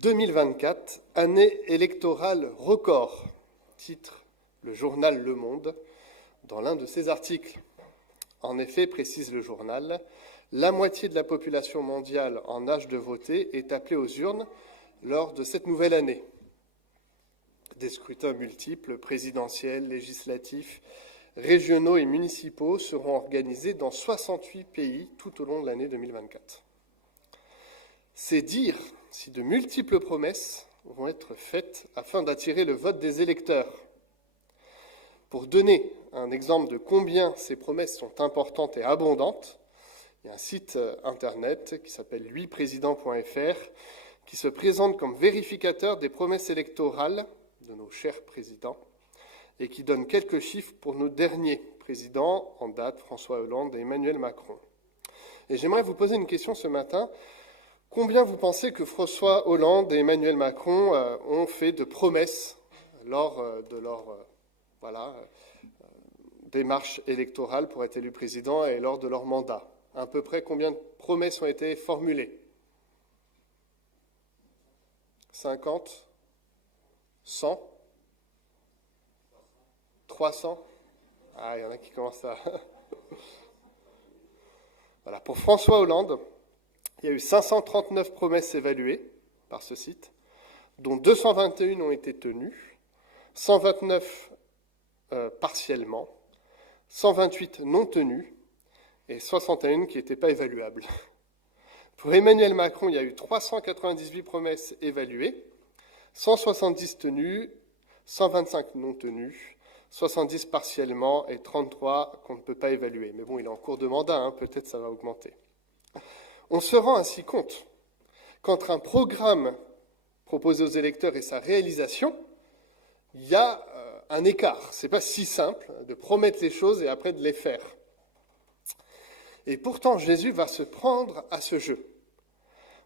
2024, année électorale record, titre le journal Le Monde dans l'un de ses articles. En effet, précise le journal, la moitié de la population mondiale en âge de voter est appelée aux urnes lors de cette nouvelle année. Des scrutins multiples, présidentiels, législatifs, régionaux et municipaux seront organisés dans 68 pays tout au long de l'année 2024. C'est dire si de multiples promesses vont être faites afin d'attirer le vote des électeurs. Pour donner un exemple de combien ces promesses sont importantes et abondantes, il y a un site internet qui s'appelle luiprésident.fr qui se présente comme vérificateur des promesses électorales de nos chers présidents et qui donne quelques chiffres pour nos derniers présidents en date, François Hollande et Emmanuel Macron. Et j'aimerais vous poser une question ce matin. Combien vous pensez que François Hollande et Emmanuel Macron ont fait de promesses lors de leur démarche électorale pour être élu président et lors de leur mandat? À peu près combien de promesses ont été formulées? 50? 100? 300? Ah, il y en a qui commencent à... Voilà, pour François Hollande, il y a eu 539 promesses évaluées par ce site, dont 221 ont été tenues, 129 partiellement, 128 non tenues et 61 qui n'étaient pas évaluables. Pour Emmanuel Macron, il y a eu 398 promesses évaluées, 170 tenues, 125 non tenues, 70 partiellement et 33 qu'on ne peut pas évaluer. Mais bon, il est en cours de mandat, peut-être ça va augmenter. On se rend ainsi compte qu'entre un programme proposé aux électeurs et sa réalisation, il y a un écart. Ce n'est pas si simple de promettre les choses et après de les faire. Et pourtant, Jésus va se prendre à ce jeu.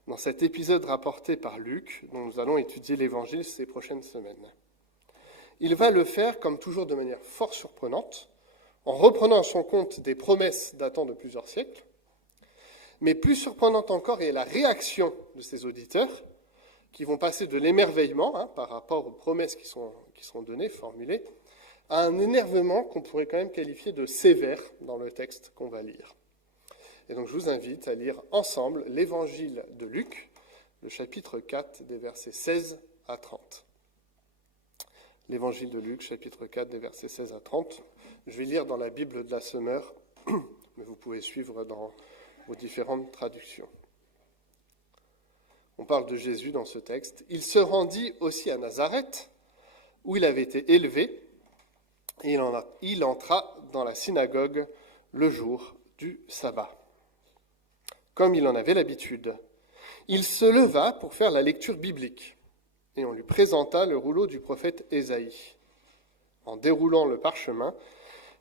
Dans cet épisode rapporté par Luc, dont nous allons étudier l'Évangile ces prochaines semaines. Il va le faire, comme toujours, de manière fort surprenante, en reprenant à son compte des promesses datant de plusieurs siècles. Mais plus surprenante encore est la réaction de ses auditeurs, qui vont passer de l'émerveillement par rapport aux promesses qui sont données, formulées, à un énervement qu'on pourrait quand même qualifier de sévère dans le texte qu'on va lire. Et donc je vous invite à lire ensemble l'Évangile de Luc, le chapitre 4, des versets 16 à 30. L'Évangile de Luc, chapitre 4, des versets 16 à 30. Je vais lire dans la Bible de la Semeur, mais vous pouvez suivre dans aux différentes traductions. On parle de Jésus dans ce texte. Il se rendit aussi à Nazareth, où il avait été élevé, et il entra dans la synagogue le jour du sabbat. Comme il en avait l'habitude, il se leva pour faire la lecture biblique, et on lui présenta le rouleau du prophète Ésaïe. En déroulant le parchemin,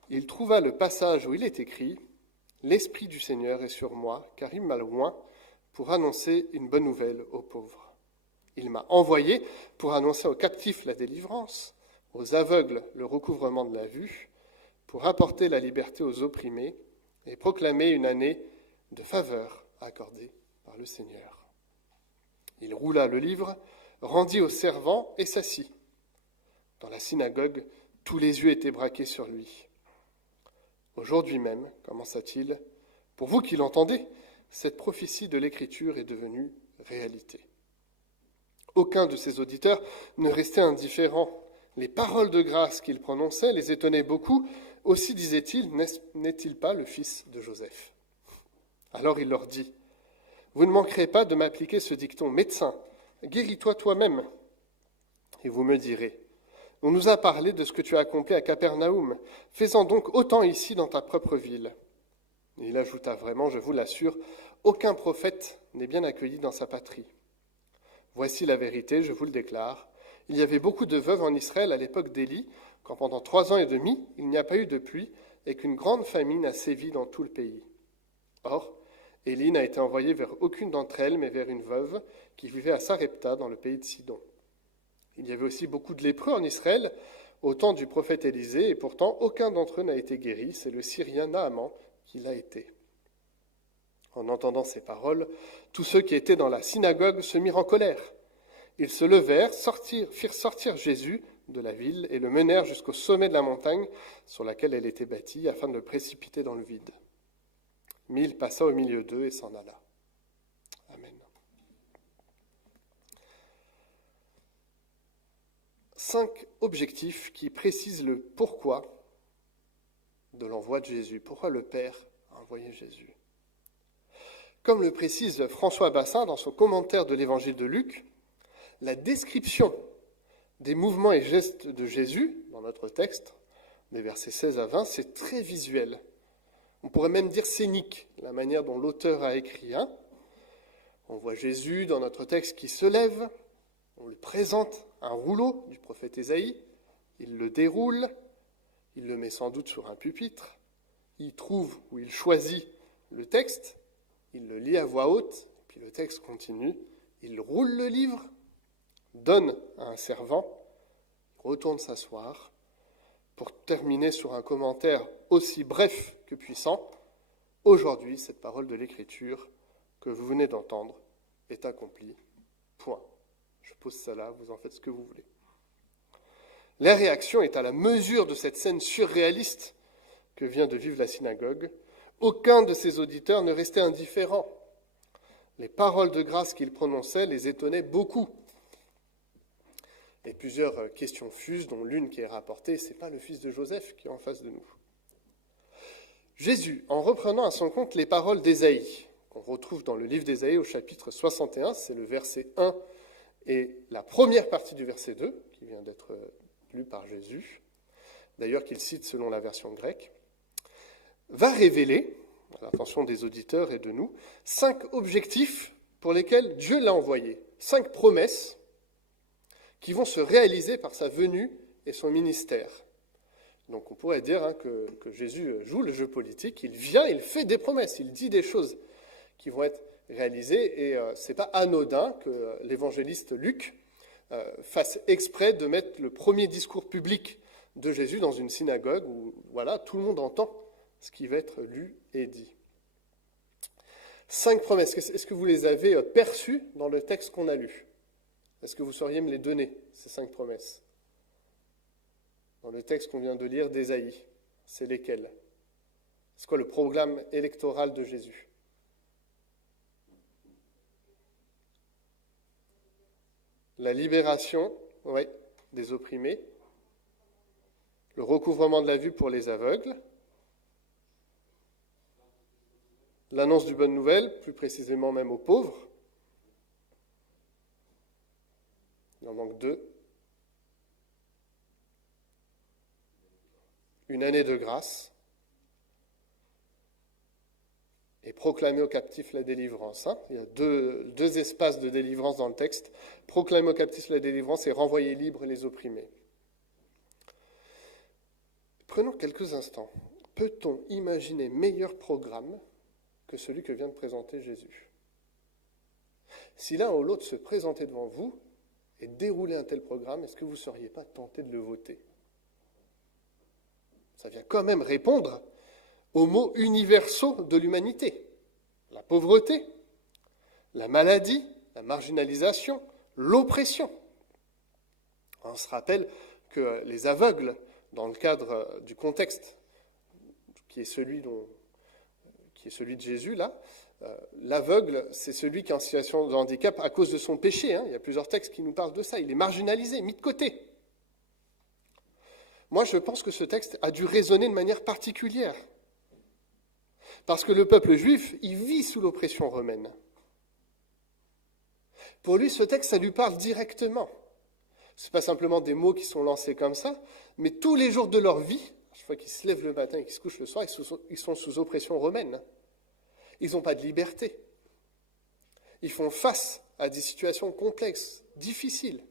il trouva le passage où il est écrit « L'Esprit du Seigneur est sur moi, car il m'a oint pour annoncer une bonne nouvelle aux pauvres. Il m'a envoyé pour annoncer aux captifs la délivrance, aux aveugles le recouvrement de la vue, pour apporter la liberté aux opprimés et proclamer une année de faveur accordée par le Seigneur. » Il roula le livre, rendit au servant et s'assit. Dans la synagogue, tous les yeux étaient braqués sur lui. Aujourd'hui même, commença-t-il, pour vous qui l'entendez, cette prophétie de l'Écriture est devenue réalité. Aucun de ses auditeurs ne restait indifférent. Les paroles de grâce qu'il prononçait les étonnaient beaucoup. Aussi, disait-il, n'est-il pas le fils de Joseph? Alors il leur dit, « Vous ne manquerez pas de m'appliquer ce dicton, médecin, guéris-toi toi-même. » Et vous me direz, « On nous a parlé de ce que tu as accompli à Capernaum. Fais-en donc autant ici dans ta propre ville. » Et il ajouta vraiment, je vous l'assure, aucun prophète n'est bien accueilli dans sa patrie. Voici la vérité, je vous le déclare. Il y avait beaucoup de veuves en Israël à l'époque d'Élie, quand pendant 3 ans et demi, il n'y a pas eu de pluie et qu'une grande famine a sévi dans tout le pays. Or, Élie n'a été envoyé vers aucune d'entre elles, mais vers une veuve qui vivait à Sarepta, dans le pays de Sidon. Il y avait aussi beaucoup de lépreux en Israël au temps du prophète Élisée, et pourtant aucun d'entre eux n'a été guéri, c'est le Syrien Naaman qui l'a été. En entendant ces paroles, tous ceux qui étaient dans la synagogue se mirent en colère. Ils se levèrent, firent sortir Jésus de la ville et le menèrent jusqu'au sommet de la montagne sur laquelle elle était bâtie, afin de le précipiter dans le vide. Mais il passa au milieu d'eux et s'en alla. Amen. 5 objectifs qui précisent le pourquoi de l'envoi de Jésus. Pourquoi le Père a envoyé Jésus? Comme le précise François Bassin dans son commentaire de l'évangile de Luc, la description des mouvements et gestes de Jésus, dans notre texte, des versets 16 à 20, c'est très visuel. On pourrait même dire scénique, la manière dont l'auteur a écrit. On voit Jésus dans notre texte qui se lève, on lui présente un rouleau du prophète Ésaïe, il le déroule, il le met sans doute sur un pupitre, il trouve ou il choisit le texte, il le lit à voix haute, puis le texte continue, il roule le livre, donne à un servant, retourne s'asseoir, pour terminer sur un commentaire aussi bref que puissant. Aujourd'hui, cette parole de l'Écriture que vous venez d'entendre est accomplie. Point. Je pose ça là, vous en faites ce que vous voulez. La réaction est à la mesure de cette scène surréaliste que vient de vivre la synagogue. Aucun de ses auditeurs ne restait indifférent. Les paroles de grâce qu'il prononçait les étonnaient beaucoup. Et plusieurs questions fusent, dont l'une qui est rapportée, c'est pas le fils de Joseph qui est en face de nous. Jésus, en reprenant à son compte les paroles d'Ésaïe, qu'on retrouve dans le livre d'Ésaïe au chapitre 61, c'est le verset 1 et la première partie du verset 2, qui vient d'être lu par Jésus, d'ailleurs qu'il cite selon la version grecque, va révéler, à l'attention des auditeurs et de nous, 5 objectifs pour lesquels Dieu l'a envoyé, 5 promesses qui vont se réaliser par sa venue et son ministère. Donc on pourrait dire que Jésus joue le jeu politique, il vient, il fait des promesses, il dit des choses qui vont être réalisées, et ce n'est pas anodin que l'évangéliste Luc fasse exprès de mettre le premier discours public de Jésus dans une synagogue où voilà, tout le monde entend ce qui va être lu et dit. 5 promesses, est-ce que vous les avez perçues dans le texte qu'on a lu? Est-ce que vous sauriez me les donner, ces 5 promesses? Dans le texte qu'on vient de lire d'Ésaïe, c'est lesquelles? C'est quoi le programme électoral de Jésus? La libération, des opprimés, le recouvrement de la vue pour les aveugles, l'annonce du bonne nouvelle, plus précisément même aux pauvres. Il en manque 2. Une année de grâce. Et proclamer aux captifs la délivrance. Il y a deux espaces de délivrance dans le texte. Proclamer aux captifs la délivrance et renvoyer libres les opprimés. Prenons quelques instants. Peut-on imaginer meilleur programme que celui que vient de présenter Jésus? Si l'un ou l'autre se présentait devant vous et déroulait un tel programme, est-ce que vous ne seriez pas tenté de le voter? Ça vient quand même répondre aux maux universaux de l'humanité. La pauvreté, la maladie, la marginalisation, l'oppression. On se rappelle que les aveugles, dans le cadre du contexte qui est celui de Jésus, là, l'aveugle, c'est celui qui est en situation de handicap à cause de son péché. Il y a plusieurs textes qui nous parlent de ça. Il est marginalisé, mis de côté. Moi, je pense que ce texte a dû résonner de manière particulière. Parce que le peuple juif, il vit sous l'oppression romaine. Pour lui, ce texte, ça lui parle directement. Ce n'est pas simplement des mots qui sont lancés comme ça, mais tous les jours de leur vie, chaque fois qu'ils se lèvent le matin et qu'ils se couchent le soir, ils sont sous oppression romaine. Ils n'ont pas de liberté. Ils font face à des situations complexes, difficiles.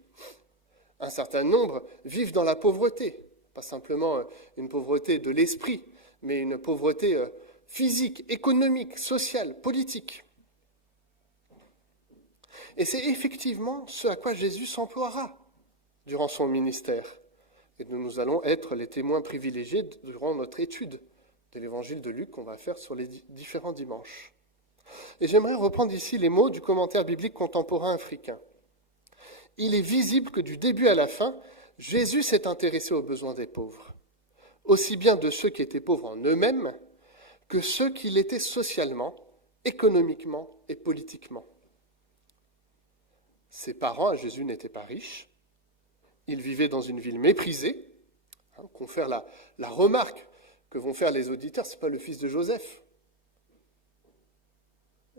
Un certain nombre vivent dans la pauvreté. Pas simplement une pauvreté de l'esprit, mais une pauvreté physique, économique, sociale, politique. Et c'est effectivement ce à quoi Jésus s'emploiera durant son ministère. Et nous allons être les témoins privilégiés durant notre étude de l'évangile de Luc qu'on va faire sur les différents dimanches. Et j'aimerais reprendre ici les mots du commentaire biblique contemporain africain. il est visible que du début à la fin, Jésus s'est intéressé aux besoins des pauvres, aussi bien de ceux qui étaient pauvres en eux-mêmes que ceux qui l'étaient socialement, économiquement et politiquement. Ses parents à Jésus n'étaient pas riches, ils vivaient dans une ville méprisée. Confère la remarque que vont faire les auditeurs, ce n'est pas le fils de Joseph.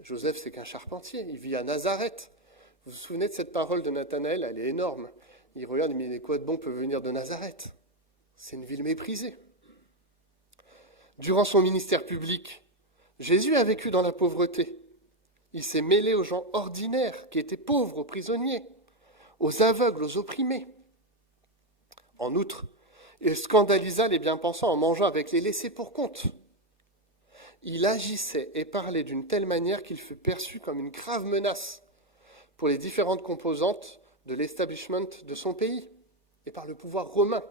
Joseph, c'est qu'un charpentier, il vit à Nazareth. Vous vous souvenez de cette parole de Nathanaël? Elle est énorme. Il regarde, mais quoi de bon peut venir de Nazareth? C'est une ville méprisée. Durant son ministère public, Jésus a vécu dans la pauvreté. Il s'est mêlé aux gens ordinaires qui étaient pauvres, aux prisonniers, aux aveugles, aux opprimés. En outre, il scandalisa les bien-pensants en mangeant avec les laissés pour compte. Il agissait et parlait d'une telle manière qu'il fut perçu comme une grave menace pour les différentes composantes de l'establishment de son pays et par le pouvoir romain,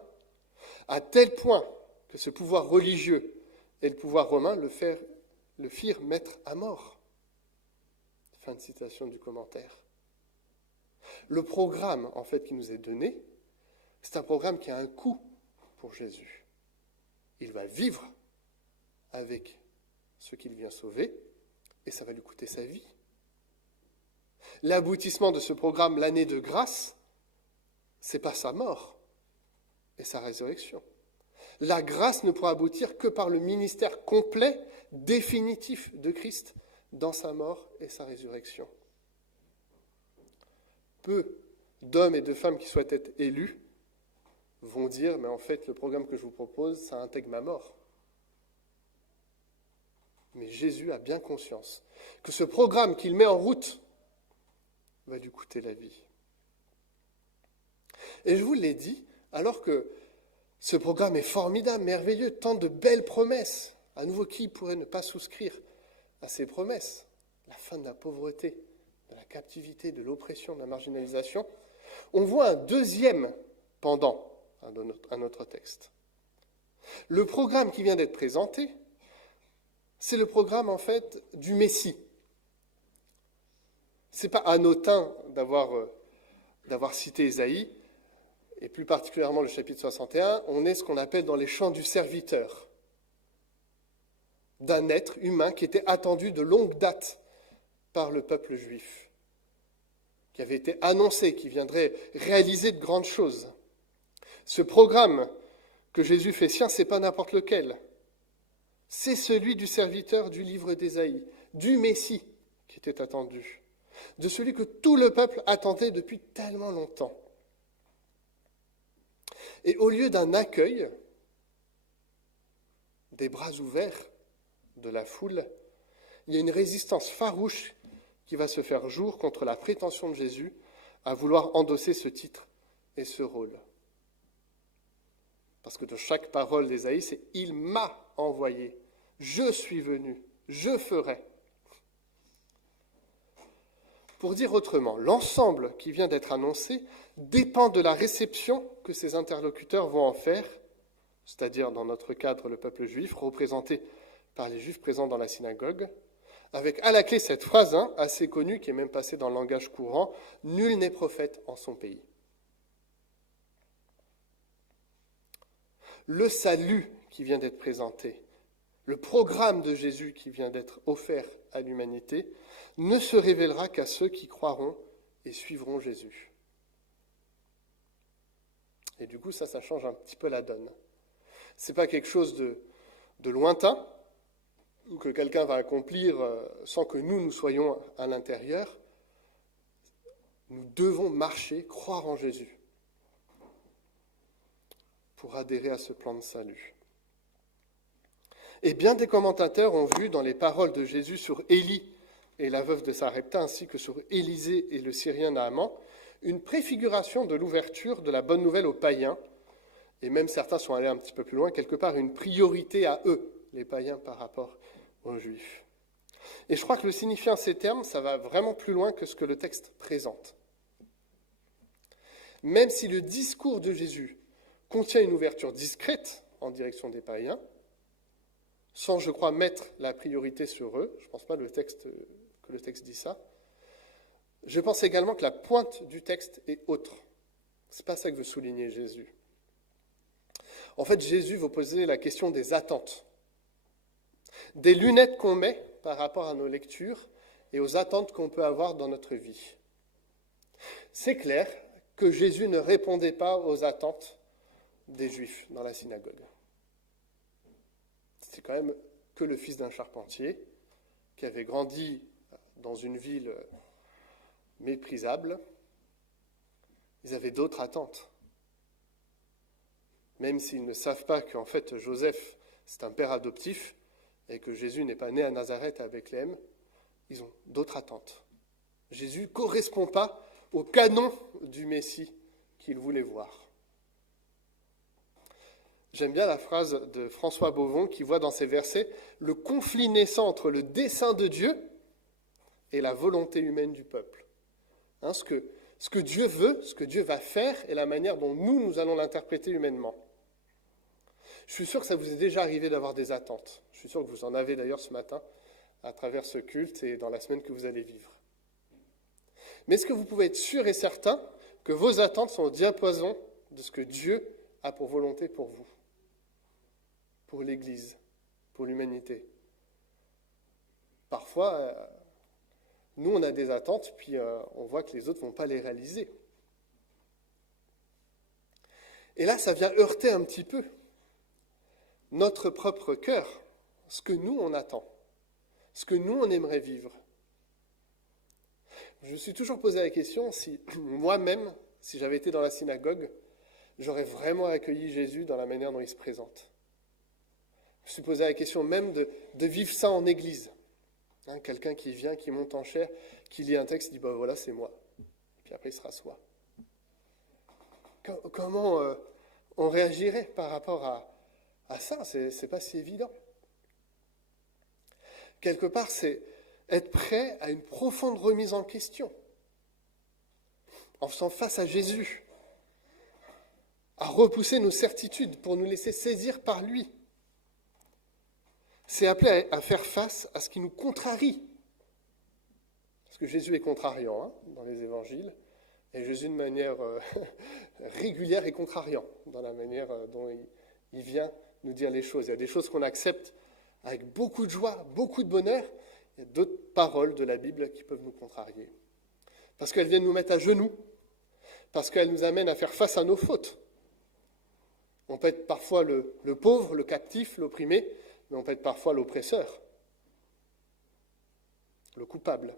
à tel point que ce pouvoir religieux et le pouvoir romain le firent mettre à mort. Fin de citation du commentaire. Le programme, en fait, qui nous est donné, c'est un programme qui a un coût pour Jésus. Il va vivre avec ceux qu'il vient sauver, et ça va lui coûter sa vie. L'aboutissement de ce programme, l'année de grâce, c'est pas sa mort et sa résurrection. La grâce ne pourra aboutir que par le ministère complet, définitif de Christ dans sa mort et sa résurrection. Peu d'hommes et de femmes qui souhaitent être élus vont dire, mais en fait, le programme que je vous propose, ça intègre ma mort. Mais Jésus a bien conscience que ce programme qu'il met en route va lui coûter la vie. Et je vous l'ai dit, alors que ce programme est formidable, merveilleux, tant de belles promesses. À nouveau, qui pourrait ne pas souscrire à ces promesses? La fin de la pauvreté, de la captivité, de l'oppression, de la marginalisation. On voit un deuxième pendant à notre texte. Le programme qui vient d'être présenté, c'est le programme en fait du Messie. C'est pas anodin d'avoir cité Ésaïe, et plus particulièrement le chapitre 61, on est ce qu'on appelle dans les chants du serviteur, d'un être humain qui était attendu de longue date par le peuple juif, qui avait été annoncé, qui viendrait réaliser de grandes choses. Ce programme que Jésus fait sien, c'est pas n'importe lequel. C'est celui du serviteur du livre d'Ésaïe, du Messie qui était attendu, de celui que tout le peuple attendait depuis tellement longtemps. Et au lieu d'un accueil, des bras ouverts de la foule, il y a une résistance farouche qui va se faire jour contre la prétention de Jésus à vouloir endosser ce titre et ce rôle. Parce que de chaque parole d'Ésaïe, c'est « Il m'a envoyé, je suis venu, je ferai ». Pour dire autrement, l'ensemble qui vient d'être annoncé dépend de la réception que ses interlocuteurs vont en faire, c'est-à-dire dans notre cadre le peuple juif, représenté par les juifs présents dans la synagogue, avec à la clé cette phrase assez connue qui est même passée dans le langage courant, « Nul n'est prophète en son pays ». Le salut qui vient d'être présenté, le programme de Jésus qui vient d'être offert à l'humanité, ne se révélera qu'à ceux qui croiront et suivront Jésus. Et du coup, ça change un petit peu la donne. Ce n'est pas quelque chose de lointain, ou que quelqu'un va accomplir sans que nous soyons à l'intérieur. Nous devons marcher, croire en Jésus, pour adhérer à ce plan de salut. Et bien des commentateurs ont vu dans les paroles de Jésus sur Élie et la veuve de Sarepta, ainsi que sur Élisée et le Syrien Naaman, une préfiguration de l'ouverture de la bonne nouvelle aux païens, et même certains sont allés un petit peu plus loin, quelque part une priorité à eux, les païens, par rapport aux Juifs. Et je crois que le signifiant de ces termes, ça va vraiment plus loin que ce que le texte présente. Même si le discours de Jésus contient une ouverture discrète en direction des païens, sans, je crois, mettre la priorité sur eux, je ne pense pas que le texte dit ça, Je pense également que la pointe du texte est autre. C'est pas ça que veut souligner Jésus. En fait, Jésus veut poser la question des attentes, des lunettes qu'on met par rapport à nos lectures et aux attentes qu'on peut avoir dans notre vie. C'est clair que Jésus ne répondait pas aux attentes des Juifs dans la synagogue. C'était quand même que le fils d'un charpentier qui avait grandi dans une ville méprisable. Ils avaient d'autres attentes. Même s'ils ne savent pas qu'en fait Joseph, c'est un père adoptif et que Jésus n'est pas né à Nazareth à Bethléem, ils ont d'autres attentes. Jésus ne correspond pas au canon du Messie qu'ils voulaient voir. J'aime bien la phrase de François Bovon qui voit dans ces versets le conflit naissant entre le dessein de Dieu et la volonté humaine du peuple. Ce que Dieu veut, ce que Dieu va faire et la manière dont nous allons l'interpréter humainement. Je suis sûr que ça vous est déjà arrivé d'avoir des attentes. Je suis sûr que vous en avez d'ailleurs ce matin à travers ce culte et dans la semaine que vous allez vivre. Mais est-ce que vous pouvez être sûr et certain que vos attentes sont au diapason de ce que Dieu a pour volonté pour vous, pour l'Église, pour l'humanité? Parfois, nous, on a des attentes, puis on voit que les autres ne vont pas les réaliser. Et là, ça vient heurter un petit peu notre propre cœur, ce que nous, on attend, ce que nous, on aimerait vivre. Je me suis toujours posé la question si moi-même, si j'avais été dans la synagogue, j'aurais vraiment accueilli Jésus dans la manière dont il se présente. Je me suis posé la question même de vivre ça en église. Quelqu'un qui vient, qui monte en chair, qui lit un texte, il dit voilà, c'est moi. Puis après, il se rassoit. Comment on réagirait par rapport à ça? C'est pas si évident. Quelque part, c'est être prêt à une profonde remise en question, en faisant face à Jésus, à repousser nos certitudes pour nous laisser saisir par lui. C'est appelé à faire face à ce qui nous contrarie. Parce que Jésus est contrariant dans les évangiles, et Jésus de manière régulière est contrariant dans la manière dont il vient nous dire les choses. Il y a des choses qu'on accepte avec beaucoup de joie, beaucoup de bonheur. Il y a d'autres paroles de la Bible qui peuvent nous contrarier. Parce qu'elles viennent nous mettre à genoux, parce qu'elles nous amènent à faire face à nos fautes. On peut être parfois le pauvre, le captif, l'opprimé, mais on peut être parfois l'oppresseur, le coupable.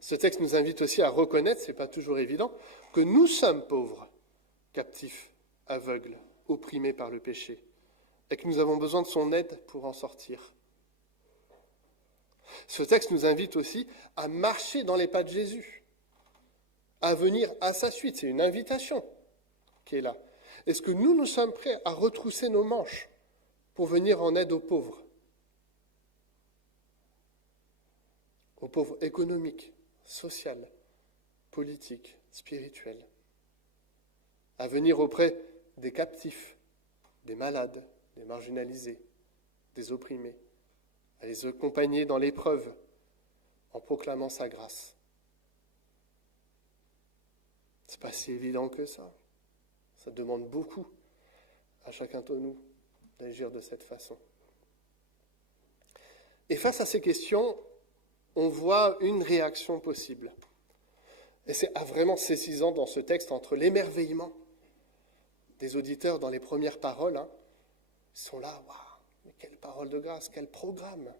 Ce texte nous invite aussi à reconnaître, ce n'est pas toujours évident, que nous sommes pauvres, captifs, aveugles, opprimés par le péché, et que nous avons besoin de son aide pour en sortir. Ce texte nous invite aussi à marcher dans les pas de Jésus, à venir à sa suite. C'est une invitation qui est là. Est-ce que nous sommes prêts à retrousser nos manches pour venir en aide aux pauvres économiques, sociaux, politiques, spirituels, à venir auprès des captifs, des malades, des marginalisés, des opprimés, à les accompagner dans l'épreuve en proclamant sa grâce. C'est pas si évident que ça. Ça demande beaucoup à chacun de nous d'agir de cette façon. Et face à ces questions, on voit une réaction possible. Et c'est vraiment saisissant dans ce texte entre l'émerveillement des auditeurs dans les premières paroles. Ils sont là, waouh, mais quelle parole de grâce, quel programme.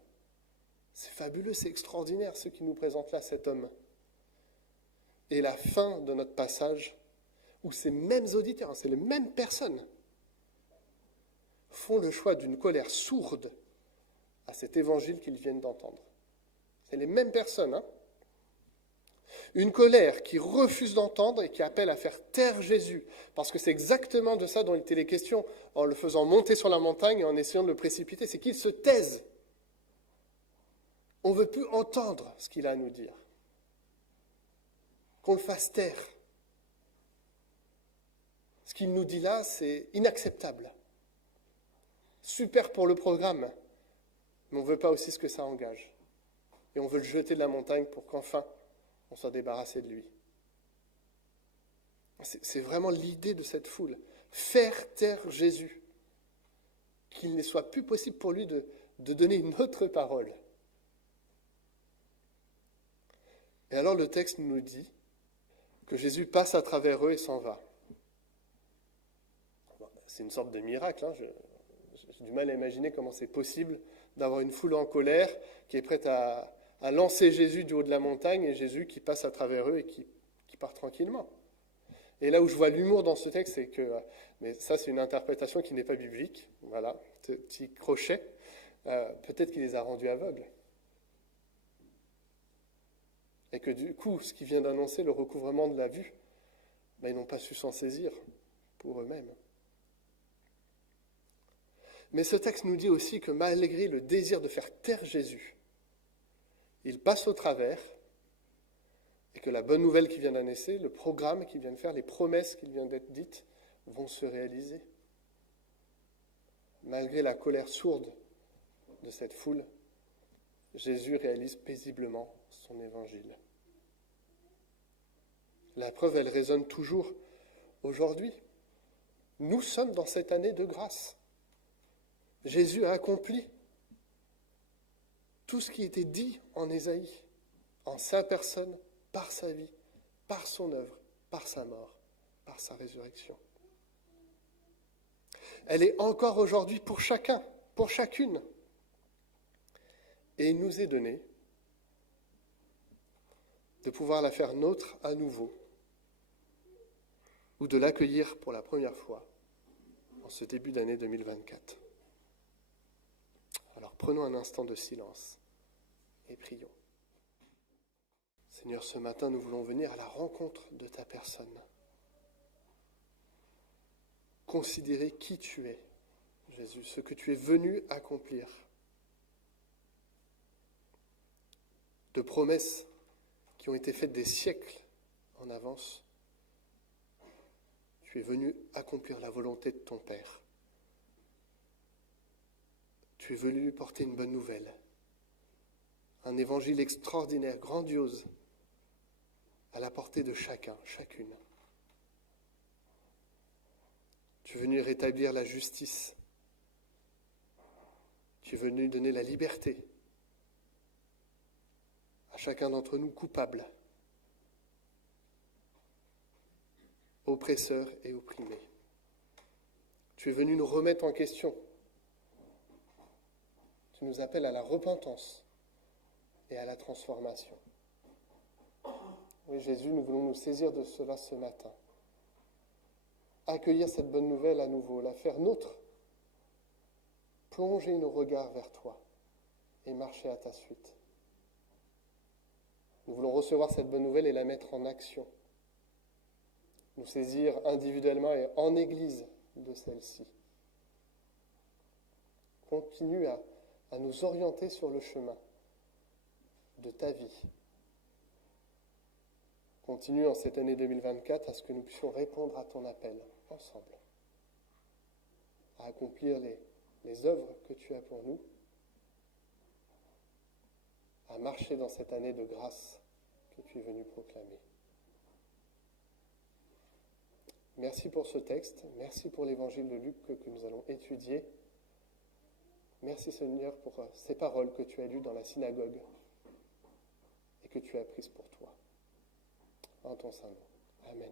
C'est fabuleux, c'est extraordinaire ce qui nous présente là, cet homme. Et la fin de notre passage, où ces mêmes auditeurs, c'est les mêmes personnes, font le choix d'une colère sourde à cet évangile qu'ils viennent d'entendre. C'est les mêmes personnes. Une colère qui refuse d'entendre et qui appelle à faire taire Jésus. Parce que c'est exactement de ça dont il était les questions en le faisant monter sur la montagne et en essayant de le précipiter. C'est qu'il se taise. On ne veut plus entendre ce qu'il a à nous dire. Qu'on le fasse taire. Ce qu'il nous dit là, c'est inacceptable. Super pour le programme, mais on ne veut pas aussi ce que ça engage. et on veut le jeter de la montagne pour qu'enfin on soit débarrassé de lui. C'est vraiment l'idée de cette foule. Faire taire Jésus. Qu'il ne soit plus possible pour lui de donner une autre parole. Et alors le texte nous dit que Jésus passe à travers eux et s'en va. C'est une sorte de miracle. J'ai du mal à imaginer comment c'est possible d'avoir une foule en colère qui est prête à lancer Jésus du haut de la montagne et Jésus qui passe à travers eux et qui part tranquillement. Et là où je vois l'humour dans ce texte, c'est que, mais ça c'est une interprétation qui n'est pas biblique, voilà, petit crochet, peut-être qu'il les a rendus aveugles. Et que du coup, ce qui vient d'annoncer le recouvrement de la vue, ils n'ont pas su s'en saisir pour eux-mêmes. Mais ce texte nous dit aussi que malgré le désir de faire taire Jésus, il passe au travers et que la bonne nouvelle qui vient d'annoncer, le programme qu'il vient de faire, les promesses qui viennent d'être dites, vont se réaliser. Malgré la colère sourde de cette foule, Jésus réalise paisiblement son évangile. La preuve, elle résonne toujours aujourd'hui. Nous sommes dans cette année de grâce. Jésus a accompli tout ce qui était dit en Ésaïe, en sa personne, par sa vie, par son œuvre, par sa mort, par sa résurrection. Elle est encore aujourd'hui pour chacun, pour chacune. Et il nous est donné de pouvoir la faire nôtre à nouveau, ou de l'accueillir pour la première fois en ce début d'année 2024. Alors prenons un instant de silence et prions. Seigneur, ce matin, nous voulons venir à la rencontre de ta personne. Considérer qui tu es, Jésus, ce que tu es venu accomplir. De promesses qui ont été faites des siècles en avance. Tu es venu accomplir la volonté de ton Père. Tu es venu porter une bonne nouvelle. Un évangile extraordinaire, grandiose, à la portée de chacun, chacune. Tu es venu rétablir la justice. Tu es venu donner la liberté à chacun d'entre nous coupables, oppresseurs et opprimés. Tu es venu nous remettre en question. Tu nous appelles à la repentance et à la transformation. Oui, Jésus, nous voulons nous saisir de cela ce matin. Accueillir cette bonne nouvelle à nouveau, la faire nôtre. Plonger nos regards vers toi et marcher à ta suite. Nous voulons recevoir cette bonne nouvelle et la mettre en action. Nous saisir individuellement et en Église de celle-ci. Continue à nous orienter sur le chemin de ta vie. Continue en cette année 2024 à ce que nous puissions répondre à ton appel ensemble, à accomplir les œuvres que tu as pour nous, à marcher dans cette année de grâce que tu es venu proclamer. Merci pour ce texte, merci pour l'évangile de Luc que nous allons étudier. Merci Seigneur pour ces paroles que tu as lues dans la synagogue et que tu as prises pour toi. En ton Saint-Nom. Amen.